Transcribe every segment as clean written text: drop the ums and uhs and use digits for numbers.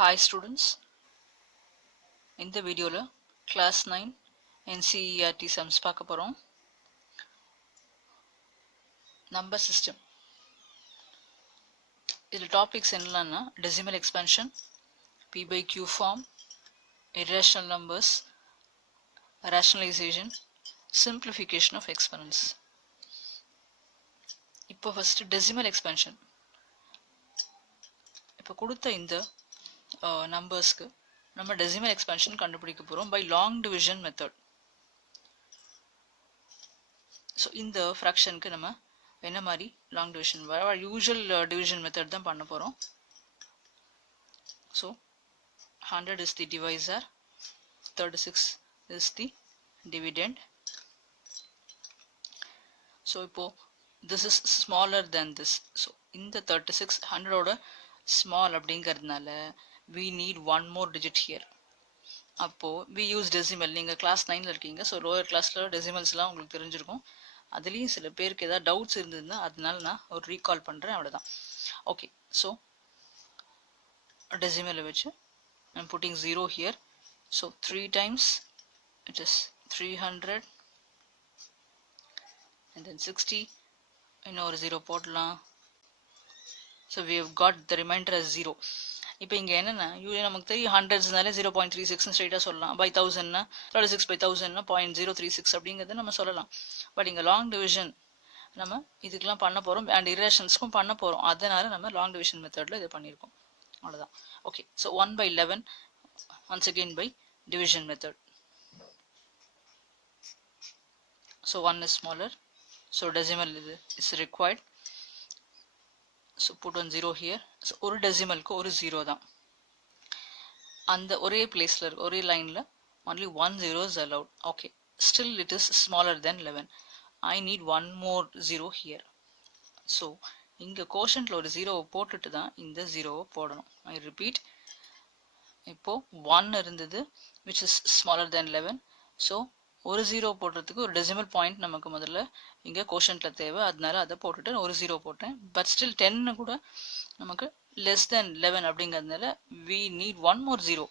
Hi students, இந்த வீடியோவில் class 9 NCERT sums பார்க்க போகிறோம். நம்பர் சிஸ்டம் இதில் டாபிக்ஸ் என்னன்னா decimal expansion, P by Q form, irrational numbers, rationalization, simplification of exponents. இப்போ ஃபர்ஸ்ட் டெசிமல் எக்ஸ்பேன்ஷன். இப்போ கொடுத்த இந்த நம்பர்ஸ்க்கு நம்ம டெசிமல் எக்ஸ்பேன்ஷன் கண்டுபிடிக்க போகிறோம் by long division method. So இந்த ஃப்ராக்ஷனுக்கு நம்ம என்ன மாதிரி long division usual division method தான் பண்ண போகிறோம். So 100 is the divisor, 36 is the dividend. So இப்போ this is smaller than this. So இந்த 36 100ஓட ஸ்மால் அப்படிங்கிறதுனால we need one more digit here. அப்போது we use decimal. நீங்கள் கிளாஸ் 9ல் இருக்கீங்க, ஸோ லோயர் கிளாஸில் டெசிமல்ஸ்லாம் உங்களுக்கு தெரிஞ்சிருக்கும். அதுலேயும் சில பேருக்கு ஏதாவது டவுட்ஸ் இருந்ததுன்னா அதனால நான் ஒரு ரீகால் பண்ணுறேன், அவ்வளோதான். ஓகே, ஸோ டெசிமலை வச்சு I'm putting 0 here. So 3 times it is 300 and then 60. இன்னொரு 0 போடலாம். So we have got the remainder as 0. இப்போ இங்கே என்னென்னா நமக்கு தெரியும் ஹண்ட்ரட்ஸ்னாலே 0.36 ஸ்ட்ரைட்டாக சொல்லலாம். பை தௌசண்ட்னா 36 by 1000னா 0.036 அப்படிங்கிறத நம்ம சொல்லலாம். பட் இங்கே லாங் டிவிஷன் நம்ம இதுக்கெலாம் பண்ண போகிறோம் அண்ட் இரேஷன்ஸ்க்கும் பண்ண போகிறோம். அதனால் நம்ம லாங் டிவிஷன் மெத்தடில் இதை பண்ணியிருக்கோம், அவ்வளோதான். Okay, so 1 by 11 once again by division method. So 1 is smaller, so decimal is required. So put one 0 here. So ஒரு டெசிமலுக்கு ஒரு 0 தான். அந்த ஒரே பிளேஸில் ஒரே லைனில் only 1 0 is allowed. Okay, still it is smaller than 11. I need one more 0 here. So இங்கே கோஷன்ட்டில் ஒரு 0 போட்டுட்டு தான் இந்த 0 போடணும். I repeat, இப்போ 1 இருந்தது which is smaller than 11. So ஒரு 0 போடுறதுக்கு ஒரு டெசிமல் பாயிண்ட் நமக்கு முதல்ல இங்கே கோஷன்ட்டில் தேவை, அதனால அதை போட்டுட்டு ஒரு 0 போட்டேன். பட் ஸ்டில் 10 கூட நமக்கு லெஸ் தென் 11 அப்படிங்கிறதுனால we need one more 0.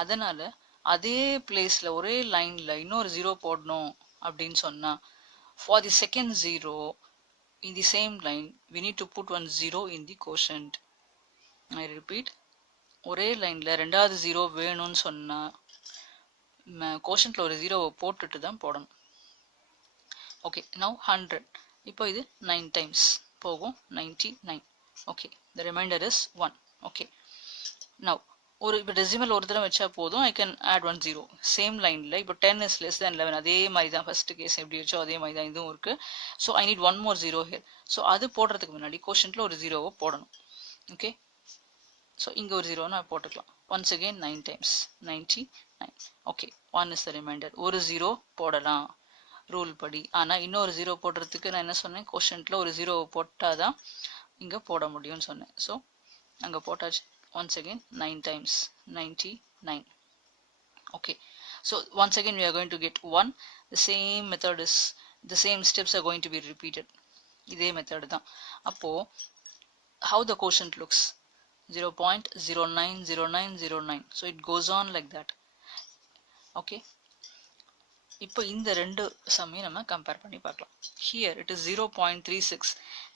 அதனால் அதே பிளேஸில் ஒரே லைனில் இன்னொரு 0 போடணும் அப்படின்னு சொன்னால் for the second 0 in the same line we need to put one 0 in the quotient. I repeat, ஒரே லைனில் ரெண்டாவது 0 வேணும்னு சொன்னால் கோஷன்ட்டில் ஒரு 0 போட்டுட்டு தான் போடணும். Okay, now 100. இப்போ இது 9 டைம்ஸ் போகும், 99. Okay, the remainder is 1. Okay, now ஒரு இப்போ டெசிமல் ஒரு தடவை வச்சா போதும். I can add one 0 same லைனில். இப்போ 10 is less than 11 அதே மாதிரி தான் ஃபஸ்ட்டு கேஸ் எப்படி வச்சோ அதே மாதிரி தான் இதுவும் இருக்குது. So I need one more 0 here. So அது போடுறதுக்கு முன்னாடி கோஷன்ட்டில் ஒரு 0 போடணும். ஓகே, ஸோ இங்கே ஒரு 0 நான் போட்டுக்கலாம். once again 9 times 99. Okay, 1 is the remainder. ஒரு 0 போடலாம் ரூல் படி. ஆனால் இன்னொரு 0 போடுறதுக்கு நான் என்ன சொன்னேன், கோஷன்ட்டில் ஒரு 0 போட்டால் தான் இங்கே போட முடியும்னு சொன்னேன். ஸோ அங்கே போட்டாச்சு. once again 9 times 99. Okay, so once again we are going to get 1. The same method is, the same steps are going to be repeated. இதே மெத்தட் தான். அப்போது how the quotient looks, 0.090909. so it goes on like that. Okay, இப்போ இந்த ரெண்டு சம்மையும் நம்ம compare பண்ணி பார்க்கலாம். Here it is 0.36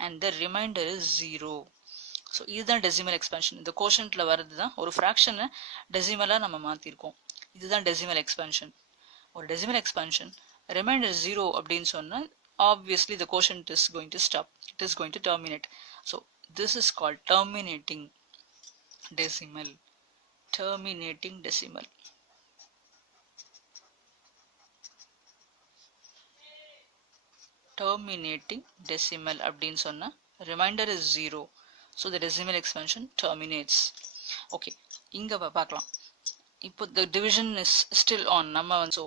and the remainder is 0. So இதுதான் டெசிமல் எக்ஸ்பேன்ஷன். இந்த கோஷன்ட்டில் வர்றது தான் ஒரு ஃப்ராக்ஷனை டெசிமலாக நம்ம மாற்றிருக்கோம். இதுதான் டெசிமல் எக்ஸ்பேன்ஷன். ஒரு டெசிமல் எக்ஸ்பேன்ஷன் ரிமைண்டர் 0 அப்படின்னு சொன்னால் obviously the quotient is going to stop. It is going to terminate. So this is called terminating decimal. Terminating decimal. Terminating decimal அப்படின்னு சொன்னால் remainder is 0. So the decimal expansion terminates. Okay, இங்கே பார்க்கலாம். இப்போ the division is still on. நம்ம so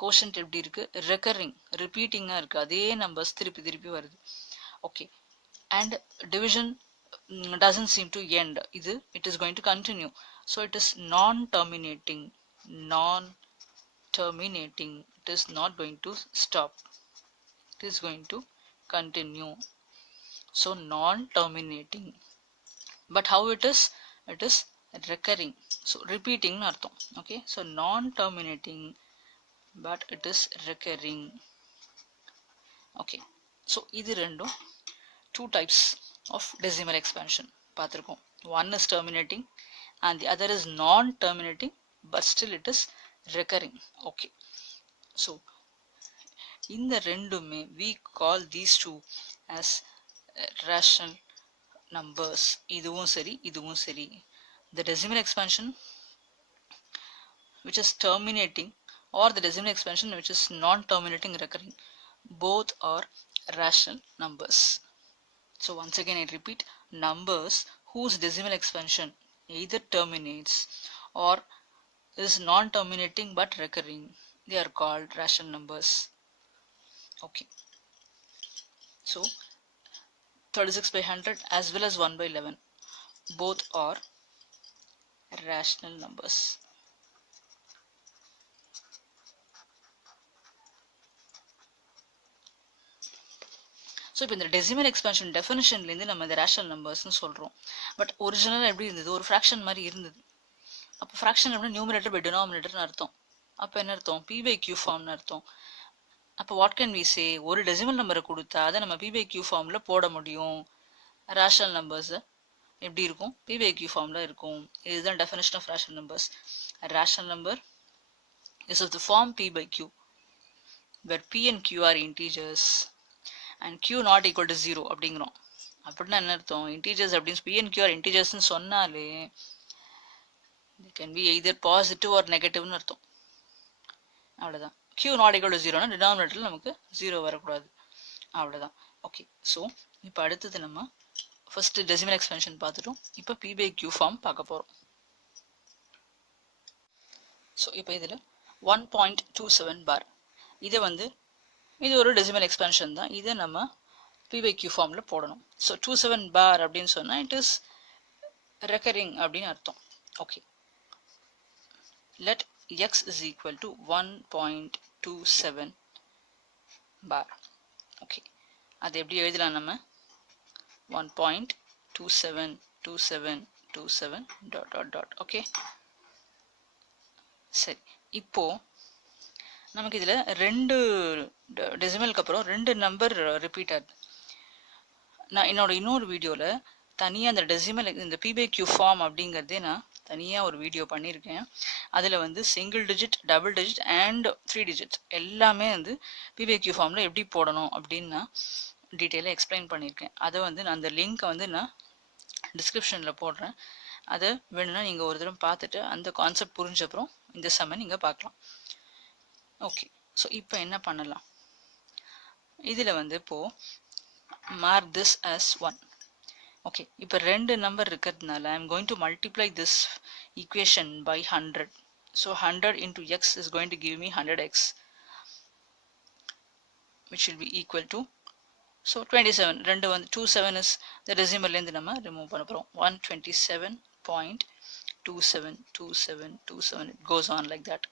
quotient எப்படி இருக்குது, recurring, repeating-ஆக இருக்குது. அதே நம்பர்ஸ் திருப்பி திருப்பி வருது. Okay, and division doesn't seem to end. இது it is going to continue. So it is non-terminating. Non-terminating. It is not going to stop. It is going to continue. So non-terminating. But how it is recurring, so repeating artham. Okay, so non-terminating but it is recurring. Okay, so idu rendum two types of decimal expansion paathirukom. One is terminating and the other is non-terminating but still it is recurring. Okay, so in the rendume we call these two as rational numbers. Iduvum seri. The decimal expansion which is terminating or the decimal expansion which is non-terminating recurring, both are rational numbers. So once again I repeat, numbers whose decimal expansion either terminates or is non-terminating but recurring, they are called rational numbers. Okay, so 36/100 as well as 1/11 both are rational numbers. So இப்போ இந்த decimal எக்ஸ்பென்ஷன் டெஃபினிஷன்லேருந்து நம்ம இந்த rational நம்பர்ஸ்னு சொல்கிறோம். But ஒரிஜினலாக எப்படி இருந்தது, ஒரு fraction மாதிரி இருந்தது. அப்போ ஃப்ராக்ஷன் அப்படின்னா நியூமினேட்டர் பை டினாமினேட்டர்னு அர்த்தம். அப்போ என்ன அர்த்தம், P/Q ஃபார்ம்னு அர்த்தம். அப்போ வாட் கேன் வி சே, ஒரு டெசிமல் நம்பரை கொடுத்தா அதை நம்ம P/Q ஃபார்மில் போட முடியும். ரேஷனல் நம்பர்ஸை எப்படி இருக்கும், P/Q ஃபார்மில் இருக்கும். இதுதான் definition of rational numbers. Rational number is of the form P/Q where P and Q are integers and Q not equal to 0 அப்படிங்கிறோம். அப்படின்னா என்ன அர்த்தம், இன்டீஜர்ஸ் அப்படின்னு P and Q are integers சொன்னாலே they can be either positive or negative னு அர்த்தம். அவ்வளோதான். Q not equal to 0னா டினாமினேட்டரில் நமக்கு 0 வரக்கூடாது. அவ்வளோதான். ஓகே, ஸோ இப்போ அடுத்தது நம்ம ஃபர்ஸ்ட் டெசிமல் எக்ஸ்பென்ஷன் பார்த்துட்டோம். இப்போ P/Q ஃபார்ம் பார்க்க போகிறோம். ஸோ இப்போ இதில் 1.27 பார், இதை இது ஒரு டெசிமல் எக்ஸ்பென்ஷன் தான். இதை நம்ம P/Q ஃபார்மில் போடணும். ஸோ 27 பார் அப்படின்னு சொன்னால் இட் இஸ் ரெக்கரிங் அப்படின்னு அர்த்தம். Okay, let x is equal to 1.27 பார். ஓகே, அது எப்படி எழுதலாம், நம்ம 1.272727 டாட் டாட் டாட். ஓகே, சரி. இப்போ நமக்கு இதில் ரெண்டு டெசிமலுக்கு அப்புறம் ரெண்டு நம்பர் ரிப்பீட் ஆகுது. நான் என்னோட இன்னொரு வீடியோவில் தனியாக அந்த டெசிமல் இந்த P/Q ஃபார்ம் அப்படிங்கிறதே நான் தனியாக ஒரு வீடியோ பண்ணியிருக்கேன். அதில் single digit, double digit and 3 digit எல்லாமே P/Q ஃபார்மில் எப்படி போடணும் அப்படின்னு நான் டீட்டெயிலாக எக்ஸ்பிளைன் பண்ணியிருக்கேன். அதை நான் அந்த லிங்க்கை நான் டிஸ்கிரிப்ஷனில் போடுறேன். அதை வேணும்னா நீங்கள் ஒரு தடவை பார்த்துட்டு அந்த கான்செப்ட் புரிஞ்சப்புறம் இந்த சம்மை நீங்கள் பார்க்கலாம். ஓகே, ஸோ இப்போ என்ன பண்ணலாம், இதில் இப்போது மார்க் திஸ் as 1. ஓகே, இப்போ ரெண்டு நம்பர் இருக்கிறதுனால I am going to multiply this equation by 100. So 100 into x is going to give me 100x, which will be equal to, so 27. ரெண்டு 27 is the decimalலேருந்து நம்ம ரிமூவ் பண்ண போகிறோம். 127.272727. it goes on like that.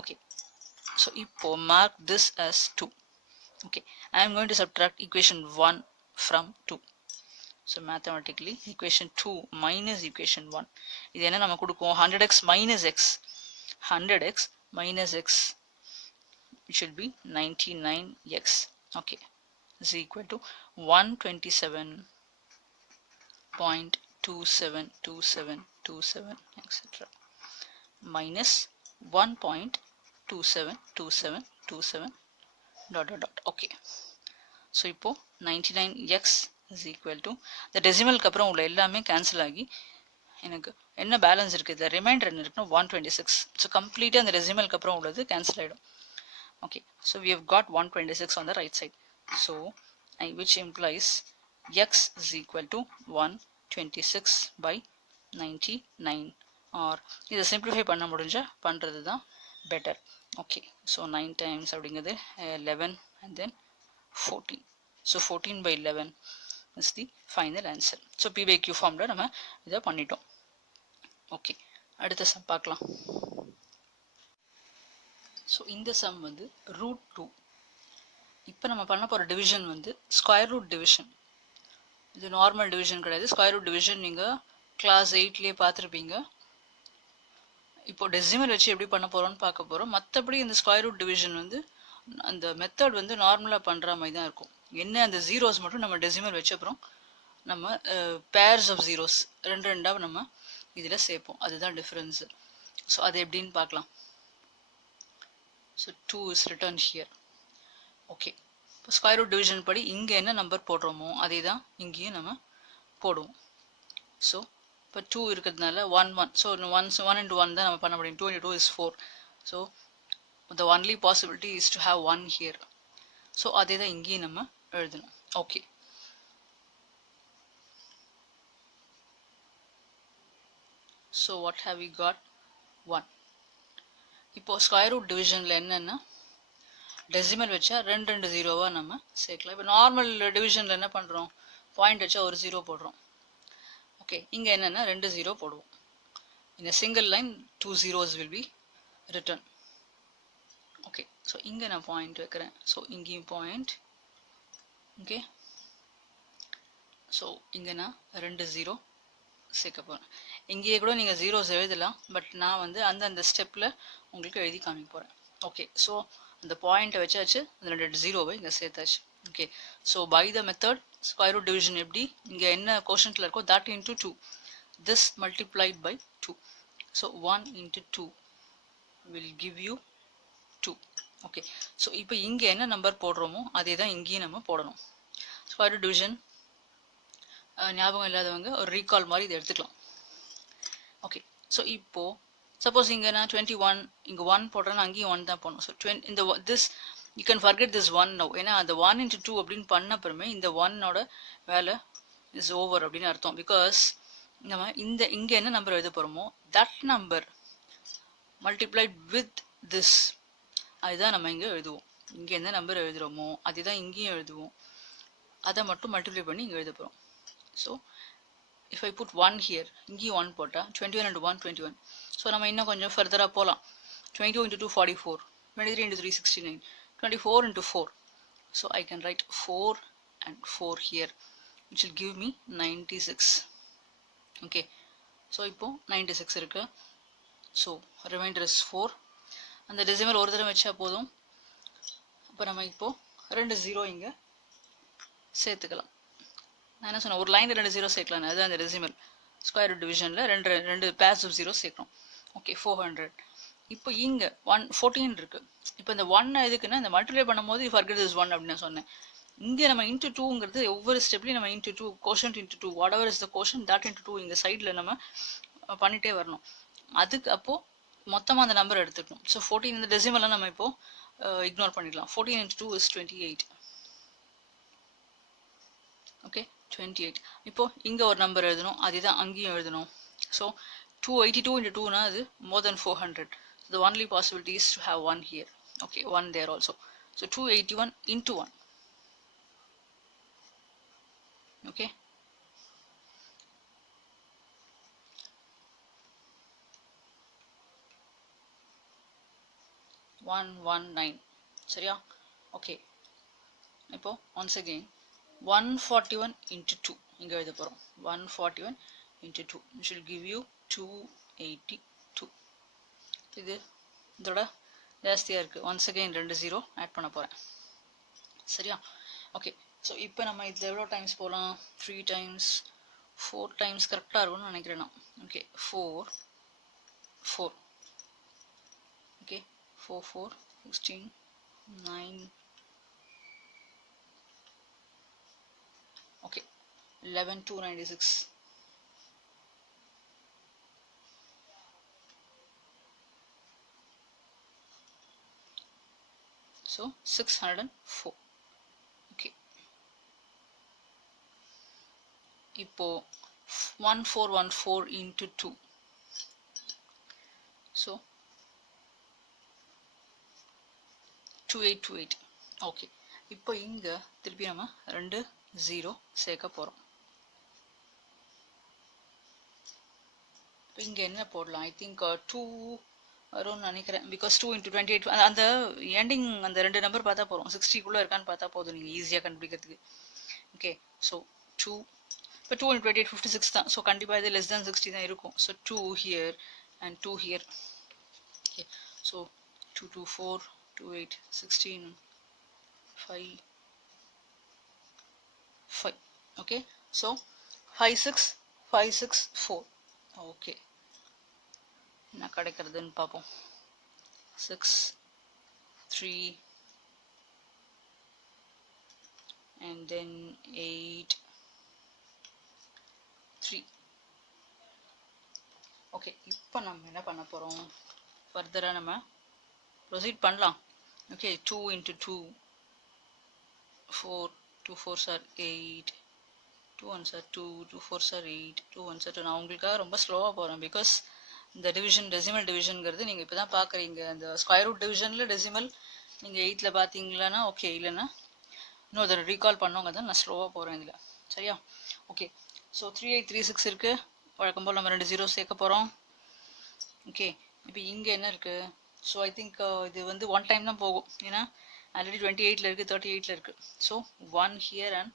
Okay, so இப்போ mark this as 2. okay, I am going to subtract equation 1 from 2. so mathematically equation 2 minus equation 1, இது என்ன நம்ம கொடுக்கும், 100x minus x, 100x minus x, which will be 99x. okay, is equal to 127.272727 etc. minus 1.272727 dot dot dot. okay, so இப்போ 99x is equal to the decimal க்கு அப்புறம் உள்ள எல்லாமே cancel ஆகி எனக்கு என்ன பேலன்ஸ் இருக்குது, இந்த ரிமைண்டர் என்ன இருக்குன்னா 126. ஸோ கம்ப்ளீட்டாக அந்த டெசிமலுக்கு அப்புறம் உள்ளது கேன்சல் ஆகிடும். Okay, so we have got 126 on the right side. so which implies x is equal to 126/99, or இதை சிம்பிளிஃபை பண்ண முடிஞ்சா பண்ணுறது தான் பெட்டர். ஓகே, ஸோ 9 times அப்படிங்கிறது 11 and then 14. So 14/11 is the final answer. So P/Q ஃபார்மில் நம்ம இதை பண்ணிட்டோம். ஓகே, அடுத்த சம் பார்க்கலாம். ஸோ இந்த சம் √2. இப்போ நம்ம பண்ண போகிற டிவிஷன் ஸ்கொயர் ரூட் டிவிஷன். இது நார்மல் டிவிஷன் கிடையாது. ஸ்கொயர் ரூட் டிவிஷன் நீங்கள் கிளாஸ் 8லேயே பார்த்துருப்பீங்க. இப்போ டெசிமல் வச்சு எப்படி பண்ண போகிறோம்னு பார்க்க போகிறோம். மற்றபடி இந்த ஸ்கொயர் ரூட் டிவிஷன் வந்து அந்த மெத்தட் வந்து நார்மலாக பண்ணுற மாதிரி தான் இருக்கும். என்ன அந்த ஜீரோஸ் மட்டும் நம்ம டெசிமல் வச்ச அப்புறம் நம்ம பேர்ஸ் ஆஃப் ஜீரோஸ் ரெண்டு ரெண்டாக நம்ம இதில் சேர்ப்போம். அதுதான் டிஃப்ரென்ஸு. ஸோ அது எப்படின்னு பார்க்கலாம். So 2 is written here. Okay, இப்போ ஸ்கொயர் ரூட் டிவிஷன் படி இங்கே என்ன நம்பர் போடுறோமோ அதே தான் இங்கேயும் நம்ம போடுவோம். ஸோ இப்போ 2 இருக்கிறதுனால 1 1. ஸோ 1 into 1 தான் நம்ம பண்ண முடியும். 2 into 2 is 4. So the only possibility is to have 1 here. So அதே தான் இங்கேயும் நம்ம எழுதணும். Okay, so what have we got? 1. இப்போ ஸ்கொயர் ரூட் டிவிஷனில் என்னென்னா டெசிமல் வச்சா ரெண்டு ரெண்டு ஜீரோவாக நம்ம சேர்க்கலாம். இப்போ நார்மல் டிவிஷனில் என்ன பண்ணுறோம், பாயிண்ட் வச்சா ஒரு ஜீரோ போடுறோம். ஓகே, இங்கே என்னென்னா ரெண்டு ஜீரோ போடுவோம். in a single line 2 zeros will be written. Okay, so இங்கே நான் பாயிண்ட் வைக்கிறேன். ஸோ இங்கேயும் பாயிண்ட். ஓகே, ஸோ இங்கே நான் ரெண்டு ஜீரோ சேர்க்க போகிறேன். இங்கேயே கூட நீங்கள் ஜீரோஸ் எழுதலாம், பட் நான் வந்து அந்த ஸ்டெப்பில் உங்களுக்கு எழுதி காமிக்க போகிறேன். ஓகே, ஸோ அந்த பாயிண்ட்டை வச்சாச்சு, அந்த ரெண்டு ஜீரோவை இங்கே சேர்த்தாச்சு. Okay, so by the method square root division எப்படி, இங்கே என்ன கோஷன்ட்டில் இருக்கோ that into 2, this multiplied by 2. So 1 into 2 will give you 2. Okay, so இப்போ இங்கே என்ன நம்பர் போடுறோமோ அதே தான் இங்கேயும் நம்ம போடணும். ஸ்கொயர் ரூட் டிவிஷன் ஞாபகம் இல்லாதவங்க ஒரு ரீகால் மாதிரி இதை எடுத்துக்கலாம். ஓகே, ஸோ இப்போது சப்போஸ் இங்கே நான் 21 இங்கே 1 போடுறேன்னா அங்கேயும் 1 தான் போடணும். ஸோ இந்த this you can forget this 1 now. ஏன்னா அந்த 1 into 2 அப்படின்னு பண்ண அப்புறமே இந்த 1ஓட வேலை இஸ் ஓவர் அப்படின்னு அர்த்தம். பிகாஸ் நம்ம இங்கே என்ன நம்பர் எழுத போகிறோமோ that number multiplied with this அதுதான் நம்ம இங்கே எழுதுவோம். இங்கே என்ன நம்பர் எழுதுகிறோமோ அதுதான் இங்கேயும் எழுதுவோம். அதை மட்டும் மல்டிப்ளை பண்ணி இங்கே எழுத போகிறோம். So if I put 1 here, இங்கேயும் 1 போட்டால் 21 into 1 21. ஸோ நம்ம இன்னும் கொஞ்சம் ஃபர்தராக போகலாம். 22 into 2 44, 23 into 3 69, 24 into 4. So I can write 4 and 4 here, which will give me 96. Okay, so இப்போ 96 இருக்கு. So remainder is 4. அந்த டெசிமல் ஒரு தடவை வச்சா போதும். அப்போ நம்ம இப்போது ரெண்டு ஜீரோ இங்கே சேர்த்துக்கலாம். நான் என்ன சொன்னேன், ஒரு லைனில் ரெண்டு ஜீரோ சேர்க்கலாம். அதுதான் அந்த டெசிமல் ஸ்கொயர் ரூட் டிவிஷனில் ரெண்டு பேர்ஸ் ஆஃப் ஜீரோ சேர்க்கணும். ஓகே, 400. இப்போ இங்கே 14 இருக்குது. இப்போ இந்த 1 எதுக்குன்னா இந்த மல்டிப்ளை பண்ணும்போது ஃபர்கெட் திஸ் 1 அப்படின்னு நான் சொன்னேன். இங்கே நம்ம into 2ங்கிறது ஒவ்வொரு ஸ்டெப்லையும் நம்ம into 2 quotient into 2 what ever is the quotient that into 2 இங்கே சைடில் நம்ம பண்ணிகிட்டே வரணும். அதுக்கு அப்போது மொத்தமாக அந்த நம்பர் எடுத்துக்கணும். ஸோ 14 இந்த டெசிமலாம் நம்ம இப்போது இக்னோர் பண்ணிடலாம். 14 into 2 is 28. ஓகே, 28. இப்போது இங்கே ஒரு நம்பர் எழுதணும், அதுதான் அங்கேயும் எழுதணும். ஸோ 282 into 2 அது more than 400. So the only possibility is to have 1 here. Okay, 1 there also. So 281 into 1. Okay. One 9. சரியா? Okay. இப்போ once again 141 into 2 இங்க எழுத போறோம். 141 into 2 which will give you 282. இது இதோட ஜாஸ்தியா இருக்கு. once again 2 0 ஆட் பண்ண போறேன். சரியா? ஓகே, ஸோ இப்போ நம்ம இதில் எவ்வளோ டைம்ஸ் போகலாம்? 3 times 4 times கரெக்டாக இருக்கும்னு நினைக்கிறேன் நான். Okay, 4 okay, 4 4 16 9 okay 11 296. So 604. Okay. இப்போ 1414 into 2. So 2828. Okay. இப்போ இங்க திருப்பி நம்ம 2 0 சேர்க்க போறோம். இங்க என்ன போடலாம்? I think 2 வரும்னு நினைக்கிறேன். பிகாஸ் 2 into 28 அந்த எண்டிங் அந்த ரெண்டு நம்பர் பார்த்தா போகிறோம். 60 இருக்கான்னு பார்த்தா போதும் நீங்கள் ஈஸியாக கண்டுபிடிக்கிறதுக்கு. ஓகே, ஸோ 2 இப்போ 2 into 28 56 தான். ஸோ கண்டிப்பாக இது less than 60 தான் இருக்கும். So 2 here and 2 here. Okay, so 2 2 4 2 8 16 5 5. Okay, so 5 6 5 6 4. Okay, என்ன கிடைக்கிறதுன்னு பார்ப்போம். 6 3 and then 8 3. ஓகே, இப்போ நம்ம என்ன பண்ண போகிறோம், ஃபர்தராக நம்ம ப்ரொசீட் பண்ணலாம். Okay, 2 into 2 4 2 4s are 8 2 1s are 2 2 4s are 8 2 1s are 2. நான் உங்களுக்காக ரொம்ப ஸ்லோவாக போகிறேன், பிகாஸ் இந்த டிவிஷன் டெசிமல் டிவிஷனுங்கிறது நீங்கள் இப்போ தான் பார்க்குறீங்க. அந்த ஸ்கொயர் ரூட் டிவிஷனில் டெசிமல் நீங்கள் 8th பார்த்தீங்களான்னா ஓகே, இல்லைன்னா இன்னும் அதை ரீகால் பண்ணவங்க தான் நான் ஸ்லோவாக போகிறேன் இதில். சரியா? ஓகே, ஸோ 3836 இருக்குது. வழக்கம் போல் நம்ம 2 0 சேர்க்க போகிறோம். ஓகே, இப்போ இங்கே என்ன இருக்குது, ஸோ ஐ திங்க் இது வந்து 1 டைம் தான் போகும், ஏன்னா ஆல்ரெடி 28ல் இருக்குது 38ல் இருக்குது. So 1 here and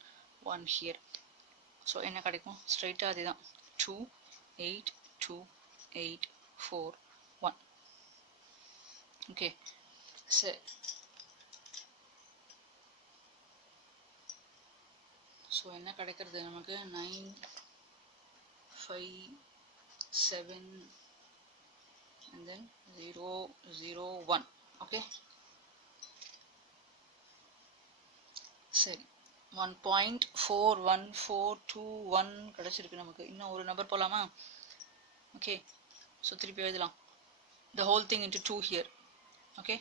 1 here. So என்ன கிடைக்கும், ஸ்ட்ரைட்டாக அதுதான் 2 8 2 8 4 1. ஓகே, சரி. ஸோ என்ன கிடைக்கிறது நமக்கு, 9 5 7 and then 0 0 1. ஓகே, சரி. 1.41421 கிடைச்சிருக்கு நமக்கு. இன்னும் ஒரு நம்பர் போகலாமா? ஓகே, ஸோ திருப்பி எழுதலாம். the whole thing into 2 here. Okay,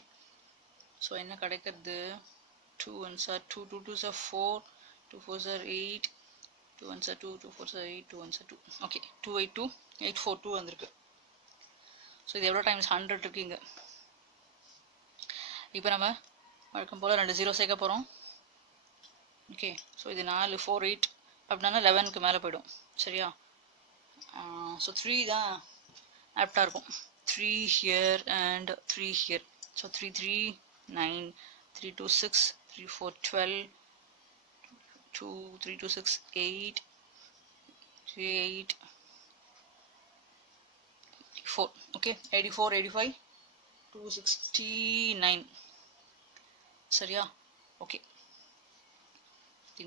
so என்ன கிடைக்கிறது, 2 1s are 2 2 2s are 4 2 4s are 8 2 1s are 2 2 4s are 8 2 1s are 2. Okay, 282 842 வந்திருக்கு. ஸோ இது எவ்வளோ டைம்ஸ் 100 இருக்கு இங்கே. இப்போ நம்ம வழக்கம் போல் 2 0 சேர்க்க போகிறோம். ஓகே, ஸோ இது 4 4 8 அப்படின்னா 11க்கு மேலே போயிடும். சரியா? ஸோ 3 தான் ஆப்டாக இருக்கும். 3 here and 3 here. So 3 3 9 3 2 6 3 4 12 2 3 2 6 8 3 8 4. Okay, 84 85 269. சரியா? Okay,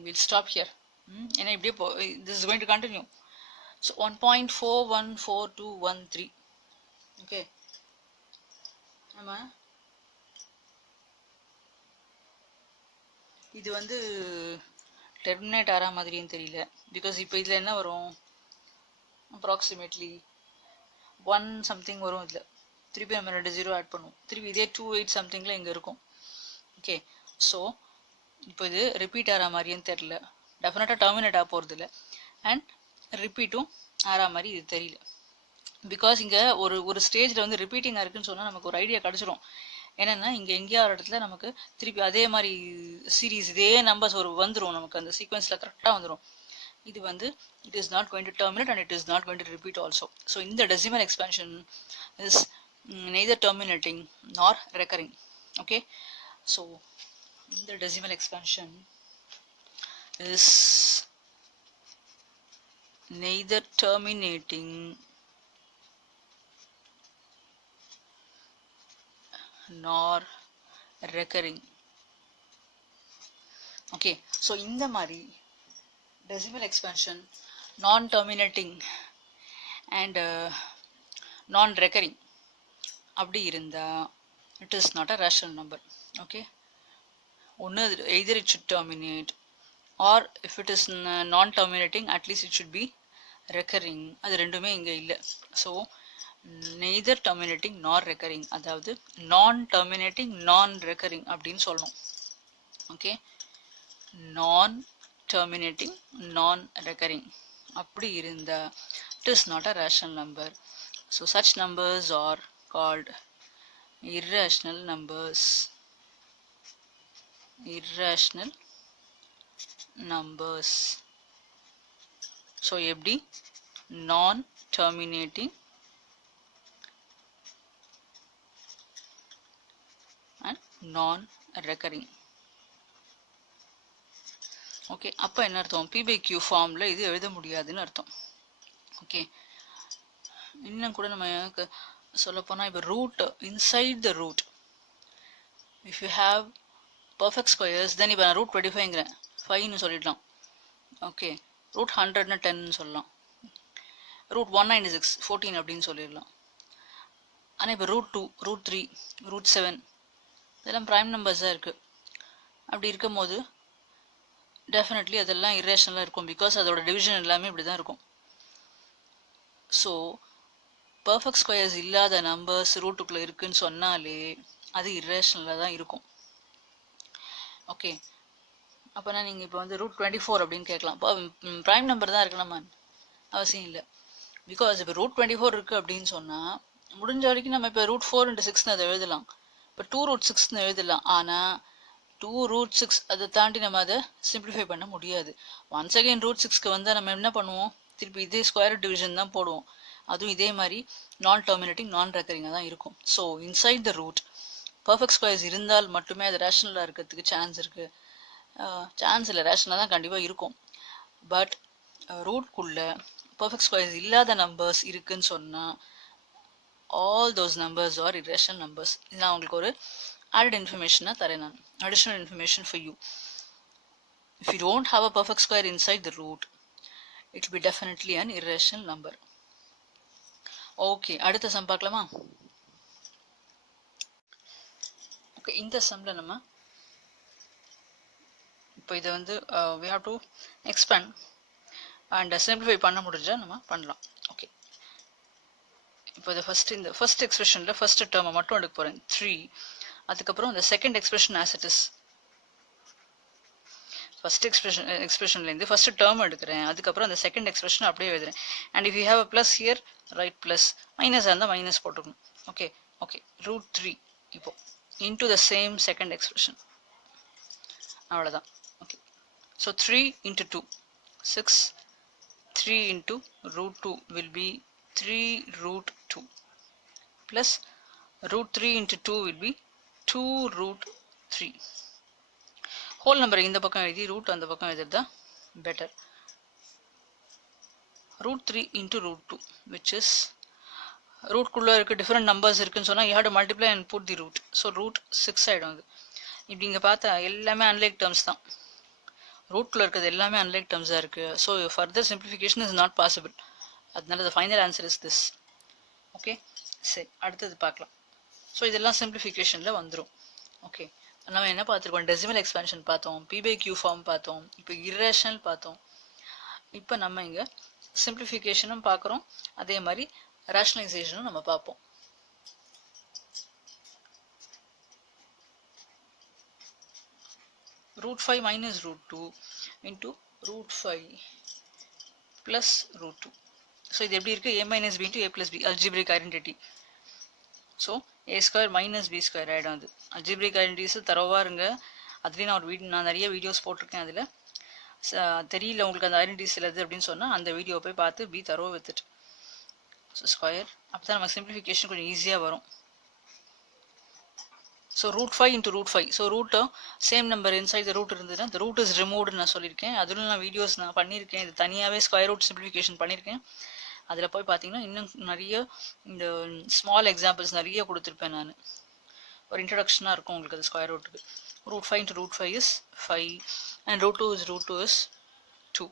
we'll stop here. ஏன்னா இப்படியே this is going to continue. So 1.414213. Okay, நம்ம இது வந்து டெர்மினேட் ஆகிற மாதிரியும் தெரியல, பிகாஸ் இப்போ இதில் என்ன வரும், அப்ராக்சிமேட்லி 1 something வரும். இதில் திருப்பி நம்ம 2 0 ஆட் பண்ணுவோம். திருப்பி இதே 2 8 somethingல இங்கே இருக்கும். ஓகே, ஸோ இப்போ இது ரிப்பீட் ஆகிற மாதிரியும் தெரியல, டெஃபினட்டாக டெர்மினேட் ஆக போகிறது இல்லை, அண்ட் ரிப்பீட்டும் ஆகிற மாதிரி இது தெரியல. பிகாஸ் இங்கே ஒரு ஸ்டேஜில் வந்து ரிப்பீட்டிங்காக இருக்குன்னு சொன்னால் நமக்கு ஒரு ஐடியா கிடச்சிரும். என்னென்னா இங்கே எங்கேயா ஒரு இடத்துல நமக்கு திருப்பி அதே மாதிரி சீரீஸ் இதே நம்பர்ஸ் ஒரு வந்துடும், நமக்கு அந்த சீக்வன்ஸில் கரெக்டாக வந்துடும். இது வந்து it is not going to terminate and it is not going to repeat also. So in the decimal expansion is neither terminating nor recurring. Okay, so in the decimal expansion is neither terminating nor recurring. Okay, so இந்த மாதிரி decimal expansion non-terminating and non-recurring அப்படி இருந்தா it is not a rational number. Okay, ஒன்று either it should terminate or if it is non-terminating at least it should be recurring. அது ரெண்டுமே இங்கே இல்லை. So neither terminating nor recurring, அதாவது non-terminating non-recurring அப்படின்னு சொல்லணும். ஓகே, non-terminating non-recurring அப்படி இருந்தா it is not a rational number. So such numbers are called irrational numbers. Irrational numbers. So எப்படி non-terminating and non-recurring. ஓகே, அப்போ என்ன அர்த்தம்? பி பை கியூ ஃபார்மில் இது எழுத முடியாதுன்னு அர்த்தம். ஓகே, இன்னும் கூட நம்ம சொல்லப்போனால் இப்போ root inside the root if you have perfect squares then இப்போ நான் ரூட் 25ங்கிறேன் 5ன்னு சொல்லிடலாம். ஓகே, ரூட் 100ன்னு 10ன்னு சொல்லலாம். ரூட் 196 14 அப்படின்னு சொல்லிடலாம். ஆனால் இப்போ ரூட் 2 ரூட் 3 ரூட் 7 இதெல்லாம் ப்ரைம் நம்பர்ஸாக இருக்குது. அப்படி இருக்கும் போது டெஃபினெட்லி அதெல்லாம் இரேஷனலாக இருக்கும். பிகாஸ் அதோட டிவிஷன் எல்லாமே இப்படி தான் இருக்கும். ஸோ பர்ஃபெக்ட் ஸ்கொயர்ஸ் இல்லாத நம்பர்ஸ் ரூட்டுக்குள்ளே இருக்குன்னு சொன்னாலே அது இரேஷனலாக தான் இருக்கும். ஓகே, அப்போனா நீங்கள் இப்போ வந்து ரூட் 24 அப்படின்னு கேட்கலாம். இப்போ ப்ரைம் நம்பர் தான் இருக்கணுமா? அவசியம் இல்லை. பிகாஸ் இப்போ ரூட் 24 இருக்குது அப்படின்னு சொன்னால் முடிஞ்ச வரைக்கும் நம்ம இப்போ ரூட் 4 × 6ன்னு அதை எழுதலாம். இப்போ 2 ரூட் 6ன்னு எழுதலாம். ஆனால் 2 ரூட் 6 அதை தாண்டி நம்ம அதை சிம்பிளிஃபை பண்ண முடியாது. ஒன்ஸ் அகெயின் ரூட் 6க்கு வந்து நம்ம என்ன பண்ணுவோம்? திருப்பி இதே ஸ்கொயர் டிவிஷன் தான் போடுவோம். அதுவும் இதே மாதிரி நான் டெர்மினேட்டிங் நான் ரெக்கரிங்காக தான் இருக்கும். So inside the root perfect squares இருந்தால் மட்டுமே அது ரேஷனலாக இருக்கிறதுக்கு சான்ஸ் இருக்குது. சான்ஸ் இல்லை, ரேஷனலாக தான் கண்டிப்பாக இருக்கும். பட் ரூட்குள்ளே பர்ஃபெக்ட் ஸ்கொயர்ஸ் இல்லாத நம்பர்ஸ் இருக்குன்னு சொன்னால் all those numbers are irrational numbers. இது நான் உங்களுக்கு ஒரு added information தரேன் நான். Additional information for you. If you don't have a perfect square inside the root, it will be definitely an irrational number. Okay, அடுத்த some பார்க்கலாமா? Okay, இந்த சம்மில் நம்ம இப்போ இதை வந்து we have to expand and simplify பண்ண முடிஞ்சால் நம்ம பண்ணலாம். ஓகே, இப்போ இதை இந்த ஃபர்ஸ்ட் எக்ஸ்பிரஷனில் ஃபர்ஸ்ட் டேர்மை மட்டும் எடுக்க போகிறேன் 3. அதுக்கப்புறம் இந்த second expression as it is. First எக்ஸ்பிரஷன்லேருந்து ஃபர்ஸ்ட் டேர்ம் எடுக்கிறேன். அதுக்கப்புறம் அந்த செகண்ட் எக்ஸ்பிரஷன் அப்படியே எழுதுறேன். And if you have a plus here right plus, மைனஸாக இருந்தால் மைனஸ் போட்டுக்கணும். ஓகே ஓகே, ரூட் 3 இப்போ into the same second expression. அவ்வளோதான். Okay, so 3 × 2 6. 3 × root 2 will be 3 root 2 plus root 3 × 2 will be 2 root 3. Whole நம்பரை இந்த பக்கம் எழுதி ரூட் அந்த பக்கம் எழுதுறதா better. Root 3 × root 2 which is ரூட்குள்ளே இருக்க டிஃப்ரெண்ட் நம்பர்ஸ் இருக்குன்னு சொன்னால் you have to multiply and put the root. So root 6 ஆகிடும். அது இப்படி இங்கே பார்த்தா எல்லாமே அன்லைக் டேர்ம்ஸ் தான். ரூட்குள்ளே இருக்கிறது எல்லாமே அன்லைக் டேர்ம்ஸாக இருக்குது. So further simplification is not possible. அதனால the final answer is this. Okay, சரி, அடுத்தது பார்க்கலாம். ஸோ இதெல்லாம் சிம்பிளிஃபிகேஷனில் வந்துடும். ஓகே, நம்ம என்ன பார்த்துருக்கோம்? டெசிமல் எக்ஸ்பேன்ஷன் பார்த்தோம், பி பை கியூ ஃபார்ம் பார்த்தோம், இப்போ இரேஷனல் பார்த்தோம். இப்போ நம்ம இங்கே சிம்பிளிஃபிகேஷனும் பார்க்குறோம், அதே மாதிரி ரேஷனலைசேஷனும் நம்ம பார்ப்போம். root 5 minus root 2 into root 5 plus root 2. So இது எப்படி இருக்குது? a minus b into a plus b, algebraic identity. So a square minus b square ஆகிடும். அது algebraic identities தரவாக இருங்க. அதுலேயும் நான் நிறைய வீடியோஸ் போட்டிருக்கேன். அதில் தெரியல உங்களுக்கு அந்த ஐடென்டிட்டிஸ் இல்லது அப்படின்னு சொன்னால் அந்த வீடியோ போய் பார்த்து பி தரவ வித்துட்டு. ஸோ ஸ்கொயர் அப்போ தான் நமக்கு சிம்பிளிஃபிகேஷன் கொஞ்சம் ஈஸியாக வரும். So root 5 × root 5. So root same number inside the root இருந்ததுன்னா the root is removed நான் சொல்லியிருக்கேன். அதில் நான் வீடியோஸ் நான் பண்ணியிருக்கேன். இது தனியாகவே ஸ்கொயர் ரூட் சிம்பிளிஃபிகேஷன் பண்ணியிருக்கேன். அதில் போய் பார்த்தீங்கன்னா இன்னும் நிறைய இந்த ஸ்மால் எக்ஸாம்பிள்ஸ் நிறைய கொடுத்துருப்பேன் நான். ஒரு இன்ட்ரடக்ஷனாக இருக்கும் உங்களுக்கு அது square ரூட்டுக்கு. root 5 × root 5 is 5 and root 2 is 2.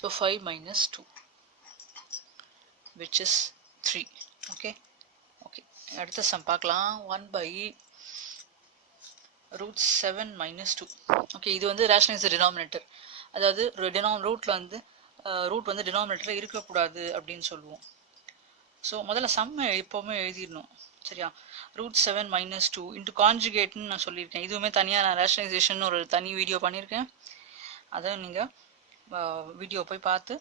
So 5 minus 2 which is 3. Okay. அடுத்த சம் பார்க்கலாம். 1 / root 7 minus 2. ஓகே, இது வந்து ரேஷனலைஸ் டினாமினேட்டர். அதாவது ரூட்டில் வந்து ரூட் வந்து டினாமினேட்டரில் இருக்கக்கூடாது அப்படின்னு சொல்லுவோம். ஸோ முதல்ல சம்மை எப்போவுமே எழுதிடணும். சரியா? root 7 minus 2 இன்ட்டு கான்ஜுகேட்னு நான் சொல்லியிருக்கேன். இதுவுமே தனியாக நான் ரேஷனலைசேஷன் ஒரு தனி வீடியோ பண்ணியிருக்கேன். அதை நீங்கள் வீடியோ போய் பார்த்து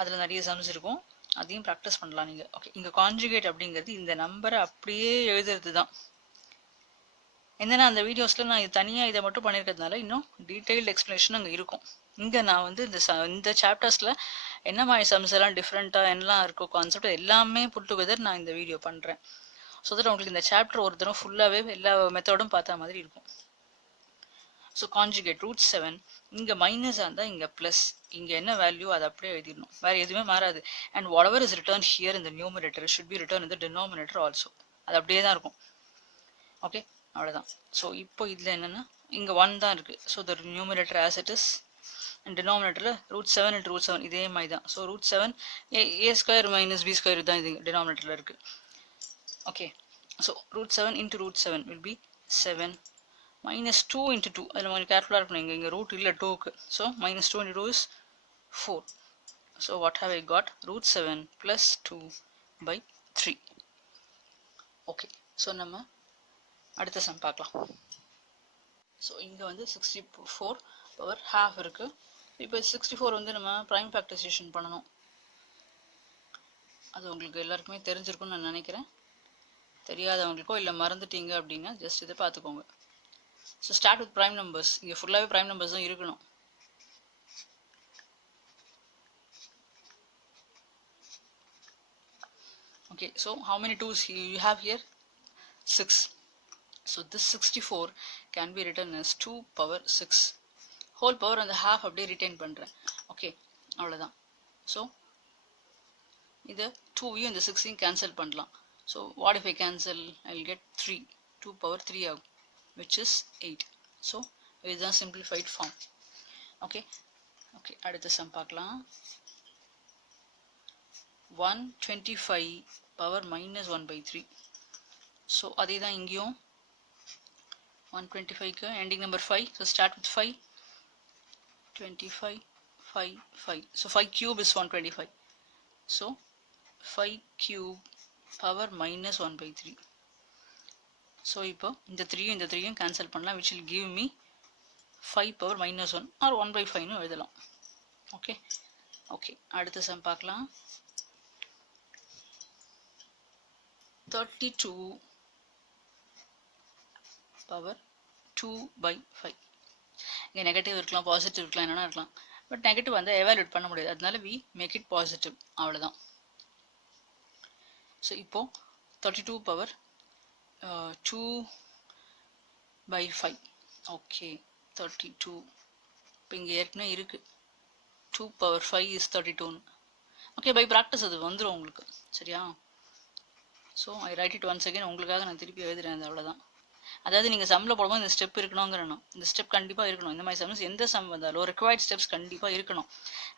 அதில் நிறைய சம்ஸ் இருக்கும், அதையும் ப்ராக்டிஸ் பண்ணலாம் நீங்கள். ஓகே, இங்கே கான்ஜுகேட் அப்படிங்கிறது இந்த நம்பரை அப்படியே எழுதுறது தான். என்னென்னா அந்த வீடியோஸில் நான் இது தனியாக இதை மட்டும் பண்ணியிருக்கிறதுனால இன்னும் டீட்டெயில்டு எக்ஸ்ப்ளனேஷன் அங்கே இருக்கும். இங்கே நான் வந்து இந்த சாப்டர்ஸில் என்ன மாதிரி சம்ஸ் எல்லாம் டிஃப்ரெண்ட்டாக என்னெல்லாம் இருக்கோ கான்செப்ட் எல்லாமே புட் டுகெதர் நான் இந்த வீடியோ பண்ணுறேன். ஸோ தட் உங்களுக்கு இந்த சாப்டர் ஒரு தடவை ஃபுல்லாகவே எல்லா மெத்தடும் பார்த்த மாதிரி இருக்கும். ஸோ கான்ஜுகேட் root 7 இங்கே மைனஸாக இருந்தால் இங்கே ப்ளஸ், இங்கே என்ன வேல்யூ அதை அப்படியே எழுதிடணும், வேறு எதுவுமே மாறாது. And what ever is return here இந்த நியூமரேட்டர் ஷுட் பி ரிட்டர்ன் இந்த டினாமினேட்டர் ஆல்சோ, அது அப்படியே தான் இருக்கும். ஓகே, அவ்வளோதான். ஸோ இப்போ இதில் என்னென்னா இங்கே 1 தான் இருக்குது. So the numerator as it is and டினாமினேட்டரில் √7 × √7 இதே மாதிரி தான். ஸோ √7 a² - b² தான் இது டினாமினேட்டரில் இருக்குது. ஓகே, ஸோ √7 × √7 வில் பி 7 -2 × 2, அதில் கொஞ்சம் கேர்ஃபுல்லாக இருக்கணும், இங்கே ரூட் இல்லை 2க்கு. So -2 × 2 is 4. So what how I got, √7 + 2/3. Okay, so நம்ம அடுத்த சம் பார்க்கலாம். ஸோ இங்கே வந்து 64/2 இருக்குது. இப்போ 64 வந்து நம்ம ப்ரைம் ஃபேக்டரைசேஷன் பண்ணணும். அது உங்களுக்கு எல்லாருக்குமே தெரிஞ்சிருக்கும்னு நான் நினைக்கிறேன். தெரியாதவங்களுக்கோ இல்லை மறந்துட்டீங்க அப்படின்னா ஜஸ்ட் இதை பார்த்துக்கோங்க. So start with prime numbers. இங்கே ஃபுல்லாகவே ப்ரைம் நம்பர்ஸ் தான் இருக்கணும். Okay, so how many 2s you have here? 6. So this 64 can be written as 2/6. whole power and the half அப்படியே ரிட்டைன் பண்ணுறேன். ஓகே, அவ்வளோதான். ஸோ இதை 2வையும் இந்த 6ஐயும் கேன்சல் பண்ணலாம். So what if I cancel, I will get 3, 2/3 ஆகும், which is 8. ஸோ இதுதான் சிம்பிளிஃபைட் ஃபார்ம். ஓகே ஓகே, அடுத்த சம் பார்க்கலாம். 125/-1/3. ஸோ அதே தான் இங்கேயும் 125க்கு ending number 5. So start with 5. 25, 5, 5. So 5 cube is 125. So 5 cube power -1/3. So இப்போ இந்த 3யும் cancel பண்ணலாம், which will give me 5 power -1 or 1/5 னு எழுதலாம். ஓகே ஓகே, அடுத்த சம் பார்க்கலாம். 32/2/5. இங்கே நெகட்டிவ் இருக்கலாம், பாசிட்டிவ் இருக்கலாம், என்னென்னா இருக்கலாம். பட் நெகட்டிவ் வந்து எவாலுவேட் பண்ண முடியாது, அதனால வி மேக் இட் பாசிட்டிவ், அவ்வளோதான். ஸோ இப்போது 32/2/5. ஓகே, 32. இப்போ இங்கே ஏற்கனவே இருக்குது 2/5 is 32. ஓகே, பை ப்ராக்டிஸ் அது வந்துடும் உங்களுக்கு, சரியா? So I right it once again, உங்களுக்காக நான் திருப்பி எழுதுறேன், அது அவ்வளோதான். அதாவது நீங்கள் சம்மில் போடும்போது இந்த ஸ்டெப் இருக்கணுங்கிறணும், இந்த ஸ்டெப் கண்டிப்பாக இருக்கணும். இந்த மாதிரி சம்ஸ் எந்த சம் வந்தாலும் ரிக்வயர்ட் ஸ்டெப்ஸ் கண்டிப்பாக இருக்கணும்.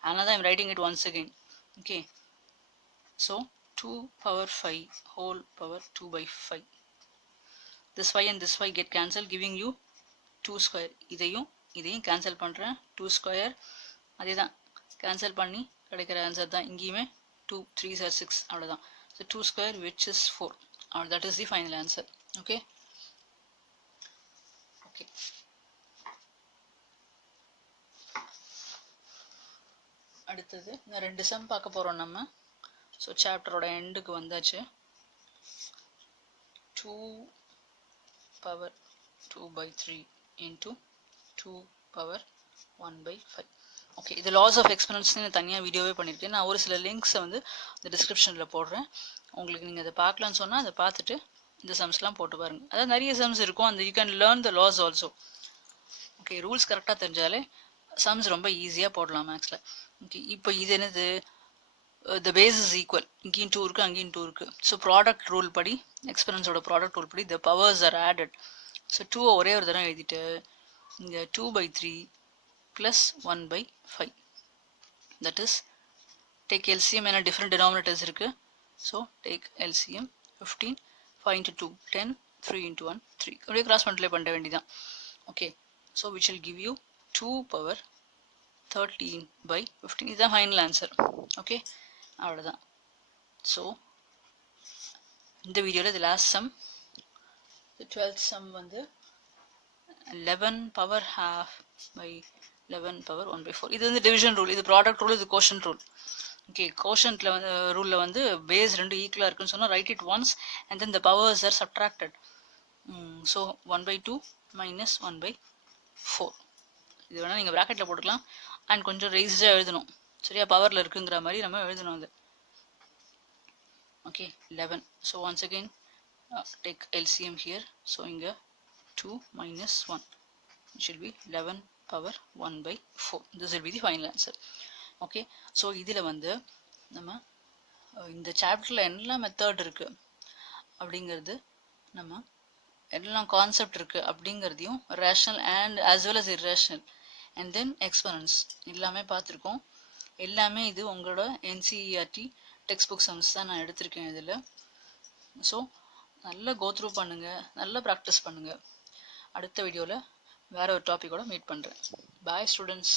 அதனால தான் I'm writing it once again. Okay, so 2/5 whole power 2/5. This 5 and this 5 get cancelled, giving you 2². இதையும் கேன்சல் பண்ணுறேன், 2². அதே தான் கேன்சல் பண்ணி கிடைக்கிற ஆன்சர் தான் இங்கேயுமே. 2 3s are 6, அவ்வளோதான். So 2² which is 4. That is the final answer. Okay. Okay. அடுத்தது இந்த 2 சம் பார்க்க போகிறோம் நம்ம. ஸோ சாப்டரோட எண்டுக்கு வந்தாச்சு. 2/2/3 into 2/1/5. ஓகே, இது லாஸ் ஆஃப் எக்ஸ்பெனன்ஸ்னு தனியாக வீடியோவே பண்ணியிருக்கேன். நான் ஒரு சில லிங்க்ஸை வந்து இந்த டிஸ்கிரிப்ஷனில் போடுறேன். உங்களுக்கு நீங்கள் அதை பார்க்கலான்னு சொன்னால் அதை பார்த்துட்டு இந்த சம்ஸ்லாம் போட்டு பாருங்கள். அதாவது நிறைய சம்ஸ் இருக்கும், அந்த you can learn the laws also. Okay, rules கரெக்டாக தெரிஞ்சாலே சம்ஸ் ரொம்ப ஈஸியாக போடலாம் மேக்ஸில். ஓகே, இப்போ இது என்னது, த பேஸ் இஸ் ஈக்குவல். இங்கேயும் 2 இருக்குது, அங்கேயும் 2 இருக்குது. ஸோ ப்ராடக்ட் ரூல் படி, எக்ஸ்பெனன்ஸோட ப்ராடக்ட் ரூல் படி the powers R added. So 2 ஒரே ஒரு தடவை எழுதிட்டு இங்கே 2/3 plus 1/5. that is take LCM, ஏன்னா different denominators இருக்கு. so take LCM 15, 5 into 2 10, 3 into 1 3. அப்படியே கிராஸ் மல்டிப்ளை பண்ண வேண்டியதான். Okay, so which will give you 2/13/15. இதுதான் ஃபைனல் ஆன்சர். ஓகே, அவ்வளோதான். ஸோ இந்த வீடியோவில் இது லாஸ்ட் சம். 12th சம் வந்து 11/2/11/1/4. இது வந்து டிவிஷன் ரூல், இது ப்ராடக்ட் ரூல், இது கோஷன் ரூல். ஓகே, கோஷன்ட்ல வந்து ரூலில் வந்து பேஸ் 2 ஈக்குவலாக இருக்குன்னு சொன்னால் right it once and then the powers R subtracted. So 1/2 minus 1/4. இது வேணால் நீங்கள் ப்ராக்கெட்டில் போட்டுக்கலாம். அண்ட் கொஞ்சம் ரைஸ்டாக எழுதணும், சரியா? பவரில் இருக்குங்கிற மாதிரி நம்ம எழுதணும் அது. Okay, 11. So once again take LCM here. So இங்கே 2 minus 1, which will be 11 power 1/4. This will be the final answer. Okay, so இதில் வந்து நம்ம இந்த சாப்டரில் என்ன மெத்தட் இருக்குது அப்படிங்கிறது, நம்ம எல்லாம் கான்செப்ட் இருக்குது அப்படிங்கிறதையும், rational and as well as irrational and then experience எல்லாமே பார்த்துருக்கோம். எல்லாமே இது உங்களோட NCERT டெக்ஸ்ட் புக் சம்ஸ் தான் நான் எடுத்திருக்கேன் இதில். ஸோ நல்லா கோத்ரூ பண்ணுங்கள், நல்லா ப்ராக்டிஸ் பண்ணுங்கள். அடுத்த வீடியோவில் வேறு ஒரு டாப்பிக்கோட மீட் பண்ணுறேன். பாய் ஸ்டூடெண்ட்ஸ்.